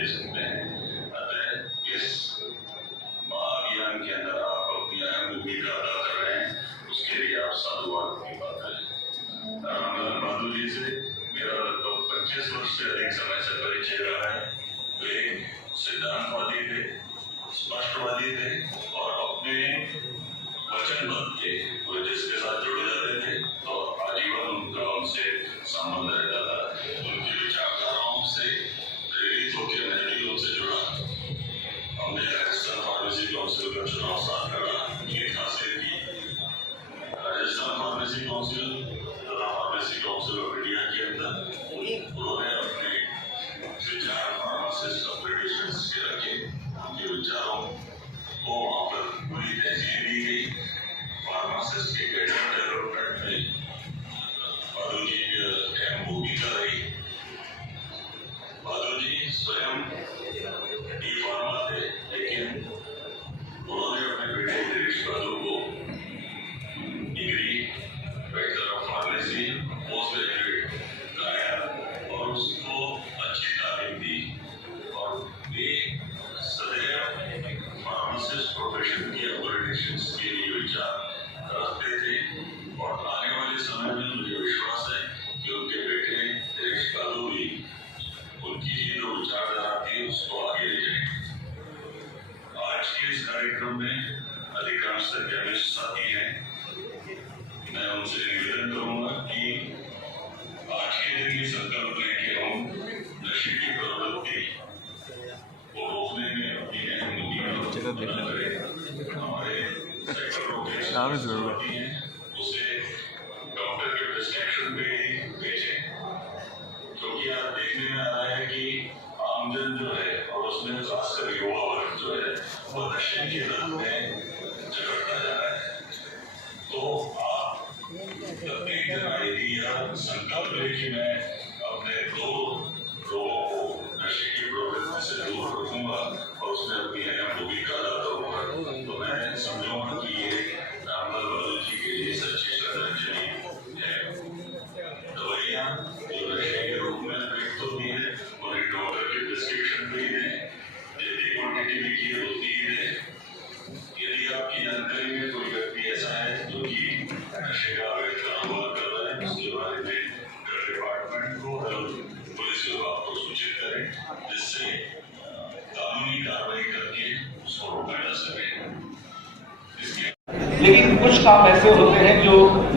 दे सकते हैं। अतः इस महाअभियान के अंदर आप अपनी अहम भूमिका अदा कर रहे हैं, उसके लिए आप साधुवाद की बात करें। रामलाल बहादुर जी से मेरा लगभग 25 वर्ष से अधिक समय से परिचय रहा है। वे सिद्धांतवादी थे, स्पष्टवादी थे और अपने वचनबद्ध थे। वो जिसके साथ जुड़ जाते थे तो आजीवन उनका उनसे संबंध रहता था। उनकी विचारधाराओं से प्रेरित होकर मैं भी उनसे जुड़ा। हमने राजस्थान फार्मेसी काउंसिल का चुनाव साथ लड़ा, जीत हासिल की। राजस्थान फार्मेसी काउंसिल तथा फार्मेसी काउंसिल ऑफ इंडिया के अंदर उन्होंने अपने विचार फार्मासिस्ट अपग्रेडेशंस के रखे। उनके विचारों को वहाँ पर पूरी तहजीब दी गई। फार्मासिस्ट के कैडर डेवलपमेंट में बहादुर जी अहम भूमिका रही। बहादुर जी स्वयं डी फार्मा थे, लेकिन उन्होंने अपने बेटे गिरीश बहादुर को degree bachelor of pharmacy post graduate कराया और उसको अच्छी तालीम दी। और वे सदैव फार्मासिस्ट प्रोफेशन की अपग्रेडेशंस के लिए विचार रखते थे। और आने वाले समय में मुझे विश्वास है कि उनके बेटे गिरीश बहादुर भी उनकी जो विचारधारा थी उसको आगे ले जाएंगे। आज के इस कार्यक्रम में अधिकांश केमिस्ट साथी हैं। मैं उनसे निवेदन करूंगा कि आज के दिन ये संकल्प लें कि हम नशे की प्रवृत्ति को रोकने में अपनी अहम भूमिका अदा करें। हमारे सेक्टरों के साथी हैं उसे डॉक्टर के प्रिस्क्रिप्शन पे ही भेजें, क्योंकि आप देखने में आ रहा है कि आमजन जो है और उसमें खासकर युवा वर्ग जो है वो नशे की लत में जकड़ता जा रहा है। तो आप अपनी जनाई या संकल्प ले कि मैं अपने 2 लोगों को नशे की प्रवृत्ति से दूर रखूंगा और उसमें अपनी अहम भूमिका अदा करूंगा। तो मैं समझूंगा कि ये रामलाल बहादुर जी के लिए सच्ची श्रद्धांजलि है। दवाइयाँ जो नशे के रूप में प्रयुक्त होती है उन्हें डॉक्टर के प्रिस्क्रिप्शन पे ही दें, जितनी क्वांटिटी में की होती है। यदि आपकी जानकारी में कोई व्यक्ति ऐसा है जो कि नशे का अवैध कारोबार कर रहा है, उसके बारे में ड्रग डिपार्टमेंट को और पुलिस विभाग को सूचित करें, जिससे कानूनी कार्रवाई करके उसको रोका जा सके। लेकिन कुछ काम ऐसे होते हैं जो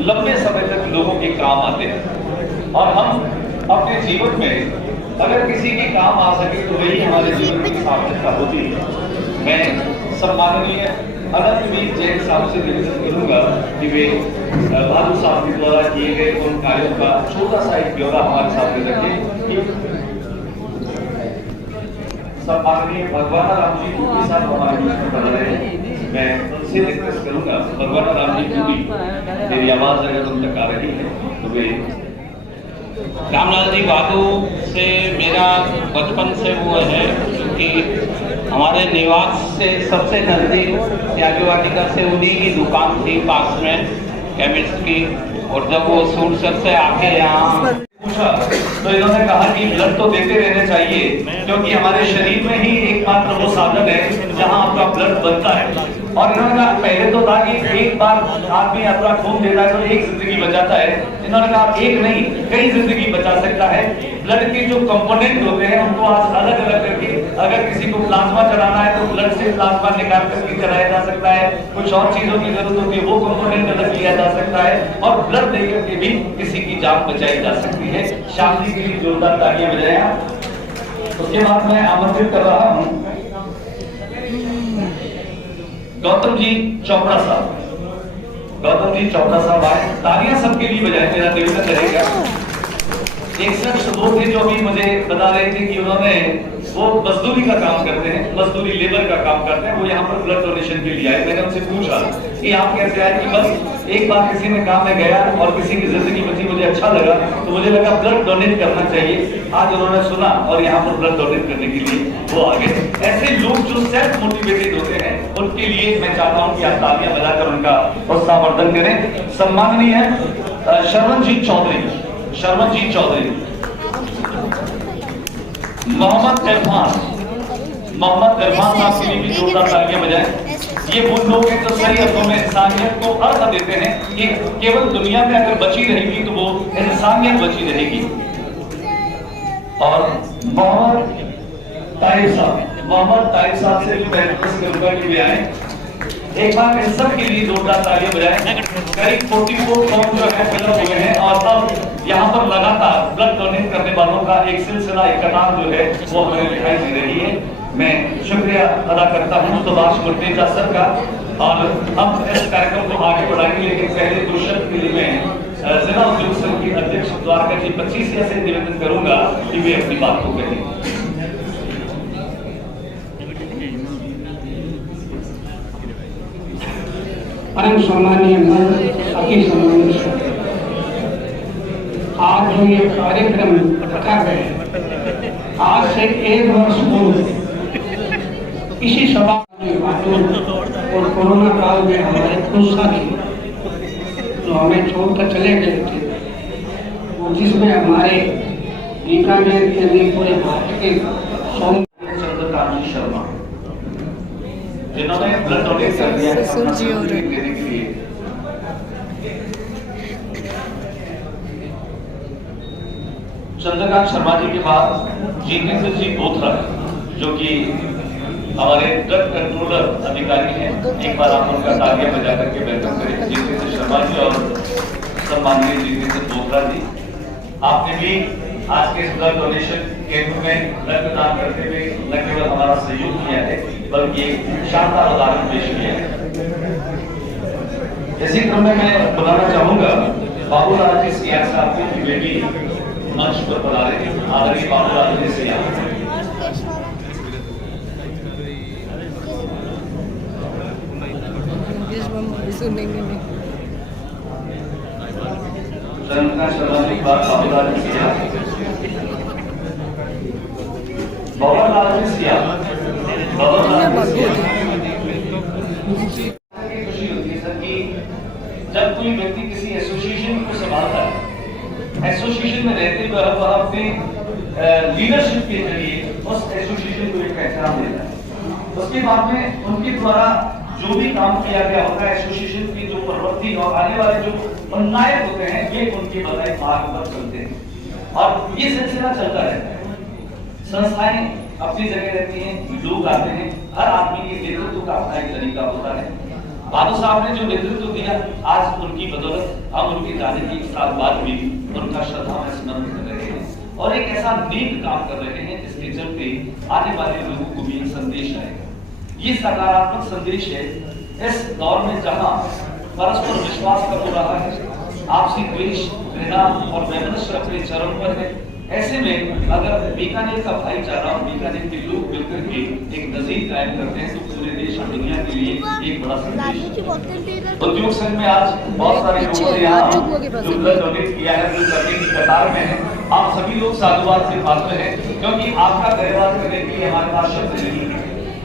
लंबे समय तक लोगों के काम आते हैं और हम अपने जीवन में अगर किसी के काम आ सके तो वही हमारे जीवन की सार्थकता होती है। मैं सम्माननीय अनंतवीर जैन साहब से निवेदन करूंगा कि वे बहादुर साहब के द्वारा किए गए उन कार्यों का छोटा सा एक ब्यौरा हमारे सामने रखें। सम्माननीय भगवान राम जी के साथ हमारे बीच में पढ़ रहे हैं। मैं उनसे रिक्वेस्ट करूंगा, भगवान राम जी की मेरी आवाज अगर उन तक आ रही है तो वे। रामलाल जी बहादुर से मेरा बचपन से वो है, क्योंकि हमारे निवास से सबसे नजदीक त्यागी वाटिका से उन्हीं की दुकान थी पास में केमिस्ट की। और जब वो सूरसर से आके यहाँ पूछा तो इन्होंने कहा कि ब्लड तो देते रहने चाहिए, क्योंकि हमारे शरीर में ही एकमात्र वो साधन है जहां आपका ब्लड बनता है। और इन्होंने कहा पहले तो था कि एक बार आदमी अपना खून देता है तो एक जिंदगी बचाता है। इन्होंने कहा एक नहीं कई जिंदगी बचा सकता है। ब्लड के जो कंपोनेंट होते हैं उनको आज अलग अलग करके अगर किसी को प्लाज्मा चढ़ाना है तो ब्लड से प्लाज्मा निकाल करके चढ़ाया जा सकता है। कुछ और चीजों की जरूरत होती है वो कंपोनेंट अलग लिया जा सकता है और ब्लड दे करके भी किसी की जान बचाई जा सकती है। शांति के लिए जोरदार तालियां बजाएं। उसके बाद मैं आमंत्रित कर रहा हूं गौतम जी चोपड़ा साहब। गौतम जी चोपड़ा साहब आए, तालियां सबके लिए बजाएं, मेरा निवेदन रहेगा। एक शख्स वो थे जो अभी मुझे बता रहे थे कि उन्होंने वो मजदूरी का काम करते हैं, मजदूरी लेबर का काम करते हैं। वो यहाँ पर ब्लड डोनेशन के लिए आए। मैंने उनसे पूछा कि आप कैसे आए, कि बस एक बार किसी में काम में गया और किसी की जिंदगी बची, मुझे अच्छा लगा तो मुझे लगा ब्लड डोनेट करना चाहिए। आज उन्होंने सुना और यहाँ पर ब्लड डोनेट करने के लिए वो आ गए। ऐसे लोग जो सेल्फ मोटिवेटेड होते हैं उनके लिए मैं चाहता हूँ कि आप तालियां बजाकर उनका उत्साहवर्धन करें। सम्माननीय है शर्वनजीत चौधरी, शर्वनजीत चौधरी, मोहम्मद इरफान, मोहम्मद इरफान साहब के लिए भी जोरदार तालियां बजाएं। ये वो लोग हैं जो सही अर्थों में इंसानियत को अर्थ देते हैं कि केवल दुनिया में अगर बची रहेगी तो वो इंसानियत बची रहेगी। और मोहम्मद तारिक साहब से भी मैं रिक्वेस्ट करूंगा कि वे आए, एक बार इन सब के लिए जोरदार तालियां बजाएं। करीब 44 फॉर्म जो है फिलअप हुए हैं और अब यहाँ पर लगातार ब्लड डोनेट करने वालों का एक सिलसिला, एक कतार जो है वो हमें दिखाई दे रही है। मैं शुक्रिया अदा करता हूँ सुभाष मुर्तेजा सर का, और हम इस कार्यक्रम को आगे बढ़ाएंगे, लेकिन पहले दो शब्द के लिए मैं जिला उद्योग संघ के अध्यक्ष द्वारका जी 25 से निवेदन करूंगा कि वे अपनी बात को कहें। परम सम्मानीय अति सम्मानीय, आज जो ये कार्यक्रम रखा गया, आज से 1 वर्ष पूर्व इसी सभा और कोरोना काल में हमारे कुछ साथी जो हमें छोड़कर चले गए थे, और जिसमें हमारे बीकानेर के लिए पूरे भारत के चंद्रकांत शर्मा जिन्होंने ब्लड डोनेट कर दिया है देने के लिए। चंद्रकांत शर्मा जी के बाद जितेंद्र जी बोथरा जो कि हमारे ड्रग कंट्रोलर अधिकारी हैं, एक बार आप उनका तालियां बजा करके वेलकम करें। जितेंद्र शर्मा जी और सम्माननीय जितेंद्र बोथरा जी, आपने भी आज के ब्लड डोनेशन कैंप में रक्तदान करते हुए न केवल हमारा सहयोग किया है बल्कि एक शानदार उदाहरण पेश किया है। इसी क्रम में मैं बुलाना चाहूंगा बाबूलाल जी सियार साहब की बेटी मंच पर पधारे, आदरणीय बाबूलाल जी सियार। चंद्रकांत शर्मा जी के बाद बाबूलाल जी सियार, बाबूलाल जी सियार, खुशी होती है सर कि जब कोई व्यक्ति किसी एसोसिएशन को संभालता है, एसोसिएशन में रहते हुए वह अपने लीडरशिप के जरिए उस एसोसिएशन को एक पहचान देता है। उसके बाद में उनके द्वारा जो भी काम किया गया होता है, एसोसिएशन की जो प्रवृत्ति और आने वाले जो उन्नयन होते हैं, ये उनके बताए मार्ग पर चलते हैं और ये सिलसिला चलता रहता है। संस्थाएं अपनी जगह रहती हैं, लोग आते हैं, हर आदमी के नेतृत्व का अपना एक तरीका होता है। बाबू साहब ने जो नेतृत्व दिया, आज उनकी बदौलत हम उनके जाने के 1 साल बाद भी उनका श्रद्धा में स्मरण कर रहे हैं और एक ऐसा नेक काम कर रहे हैं जिसके चलते आने वाले लोगों को भी एक संदेश आएगा। ये सकारात्मक संदेश है इस दौर में जहां परस्पर विश्वास कम हो रहा है, आपसी द्वेष, घृणा और वैमनस्य अपने चरम पर है। ऐसे में अगर बीकानेर का भाईचारा और बीकानेर के लोग मिलकर के एक नजीर कायम करते हैं तो पूरे देश और दुनिया के लिए एक बड़ा संदेश है। उद्योग संघ में आज बहुत सारे लोगों ने यहाँ जो ब्लड डोनेट किया है, जो करने की कतार में है, आप सभी लोग साधुवाद से पात्र हैं, क्योंकि आपका धन्यवाद करने के लिए हमारे पास शब्द नहीं है।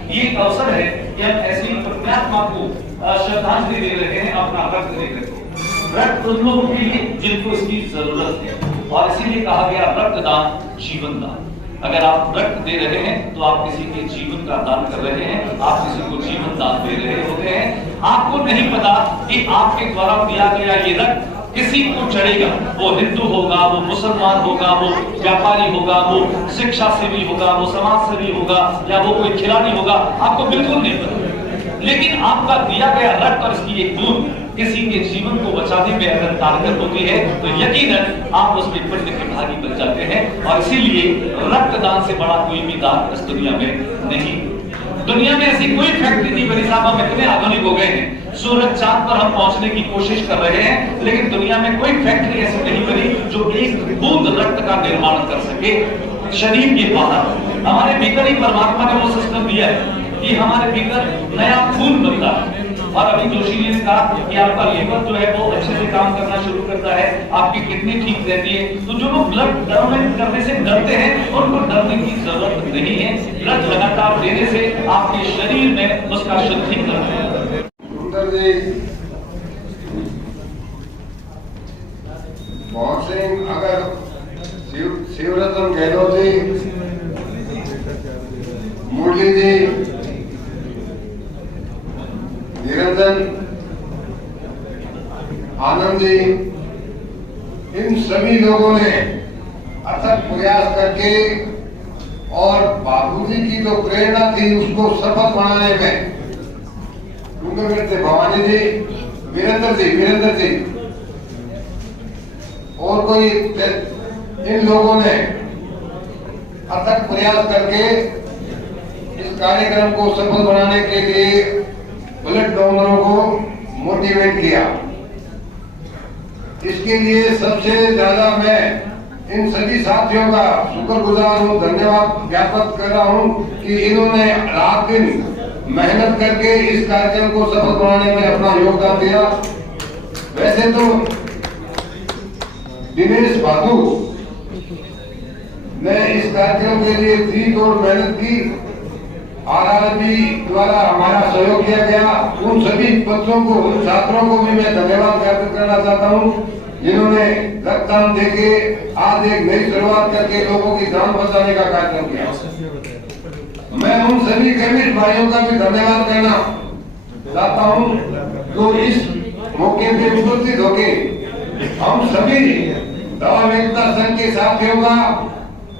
ये एक अवसर है कि हम ऐसी पुण्यात्मा को श्रद्धांजलि दे रहे हैं अपना रक्त देकर। रक्त उन लोगों के लिए जिनको इसकी जरूरत है और इसीलिए कहा गया रक्तदान जीवन दान। अगर आप रक्त दे रहे हैं तो आप किसी के जीवन का दान कर रहे हैं, आप किसी को जीवन दान दे रहे होते हैं। आपको नहीं पता कि आपके द्वारा दिया गया ये रक्त किसी को चढ़ेगा, वो हिंदू होगा, वो मुसलमान होगा, वो व्यापारी होगा, वो शिक्षा सेवी होगा, वो समाज सेवी होगा या वो कोई खिलाड़ी होगा, आपको बिल्कुल नहीं पता। लेकिन आपका दिया गया रक्त और इसकी एक बूंद किसी के जीवन को बचाने में अगर कारगर होती है तो यकीनन आप उसमें पुण्य के भागी बन जाते हैं। और इसीलिए रक्तदान से बड़ा कोई भी दान इस दुनिया में नहीं। दुनिया में ऐसी कोई फैक्ट्री नहीं बनी साहब, हम इतने आधुनिक हो गए हैं, सूरज चांद पर हम पहुंचने की कोशिश कर रहे हैं, लेकिन दुनिया में कोई फैक्ट्री ऐसी नहीं बनी जो एक बूंद रक्त का निर्माण कर सके शरीर के बाहर। हमारे भीतर ही परमात्मा ने वो सिस्टम दिया है कि हमारे भीतर नया खून बनता है। और अभी जोशी जी ने कहा कि आपका लीवर जो है वो अच्छे से काम करना शुरू करता है, आपकी किडनी ठीक रहती है। तो जो लोग ब्लड डोनेट करने से डरते हैं उनको डरने की जरूरत नहीं है। ब्लड लगातार देने से आपके शरीर में उसका शुद्धिकरण है। मोहन सिंह अगर शिवरतन गहलोत जी मूल मुरली जी, निरंजन, आनंद जी, इन सभी लोगों ने अथक प्रयास करके और बाबूजी की जो प्रेरणा थी उसको सफल बनाने में भवानी जी, वीरेंद्र जी और कोई इन लोगों ने अथक प्रयास करके इस कार्यक्रम को सफल बनाने के लिए ब्लड डोनरों को मोटिवेट किया। इसके लिए सबसे ज्यादा मैं इन सभी साथियों का शुक्रगुजार हूँ, धन्यवाद ज्ञापित कर रहा हूँ कि इन्होंने रात दिन मेहनत करके इस कार्यक्रम को सफल बनाने में अपना योगदान दिया। वैसे तो दिनेश बाबू ने इस कार्यक्रम के लिए 3 और मेहनत की, आरआरबी द्वारा हमारा सहयोग किया गया। उन सभी बच्चों को, उन छात्रों को भी मैं धन्यवाद ज्ञापित करना चाहता हूँ जिन्होंने रक्तदान देके आज एक नई शुरुआत करके लोगों की जान बचाने का कार्यक्रम किया। मैं उन सभी केमिस्ट भाइयों का भी धन्यवाद करना चाहता हूँ जो इस मौके पे उपस्थित होके हम सभी दवा विक्रेता संघ के साथियों का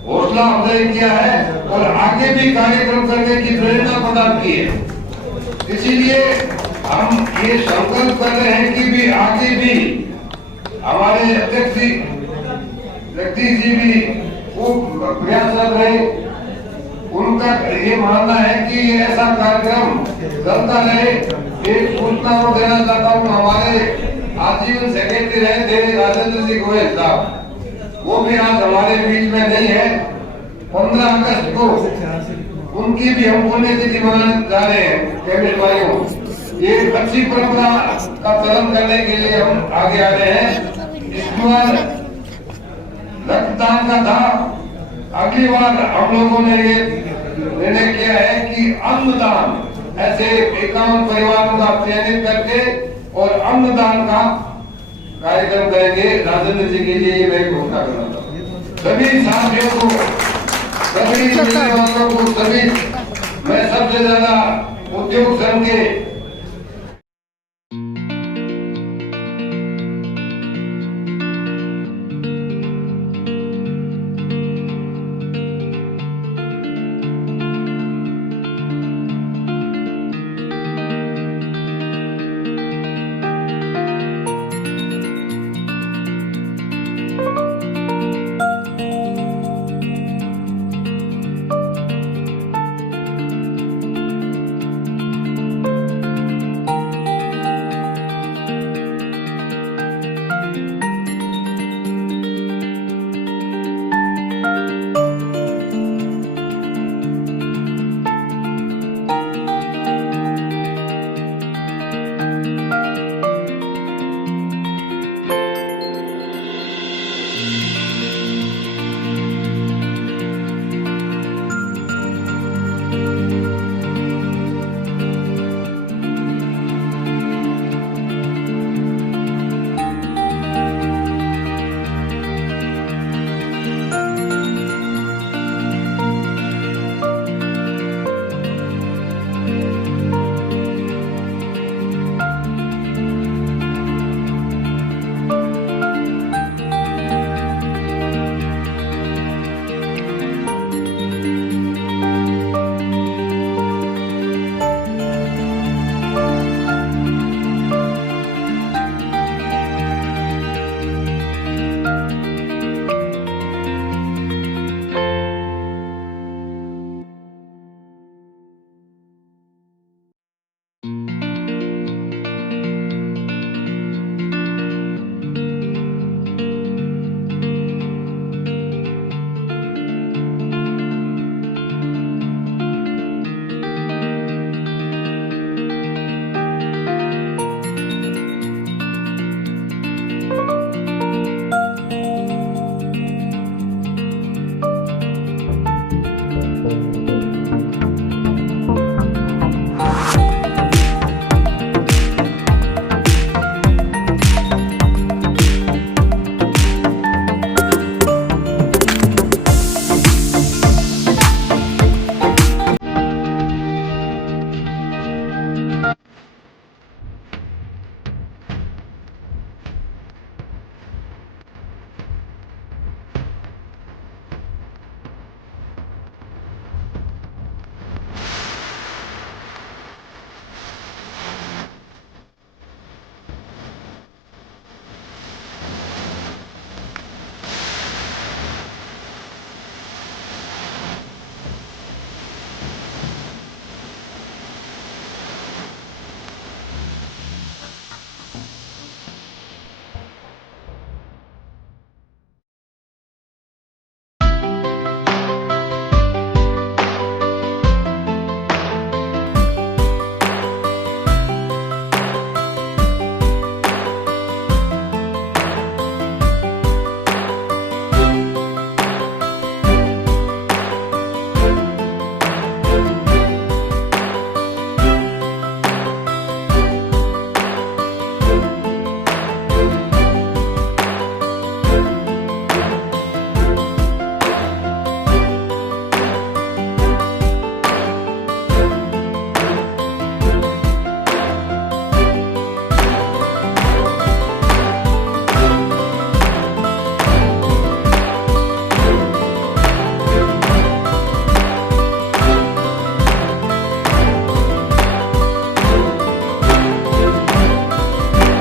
हौसला अफजाई किया है और आगे भी कार्यक्रम करने की प्रेरणा प्रदान की है। इसीलिए हम ये संकल्प कर रहे हैं कि भी आगे भी हमारे अध्यक्ष जी जगदीश जी भी खूब प्रयासरत रहे। उनका ये मानना है कि ऐसा कार्यक्रम चलता रहे। एक सूचना को देना चाहता हूँ, हमारे आजीवन सेक्रेटरी रहे थे राजेंद्र जी गोयल साहब, वो भी आज हमारे बीच में नहीं है। 15 अगस्त को उनकी भी हम पुण्यतिथि मनाने जा रहे हैं। केमिस्ट भाइयों, ये अच्छी परंपरा का पालन करने के लिए हम आगे आ रहे हैं। इस बार रक्तदान का था, अगली बार हम लोगों ने ये निर्णय किया है कि अन्नदान, ऐसे 51 परिवारों का चयनित करके और अन्नदान का कार्यक्रम करेंगे। राजेंद्र जी के लिए मैं घोषणा कर रहा हूँ। सभी साथियों को, सभी मिलने वालों को, सभी मैं सबसे ज्यादा उद्योग संघ के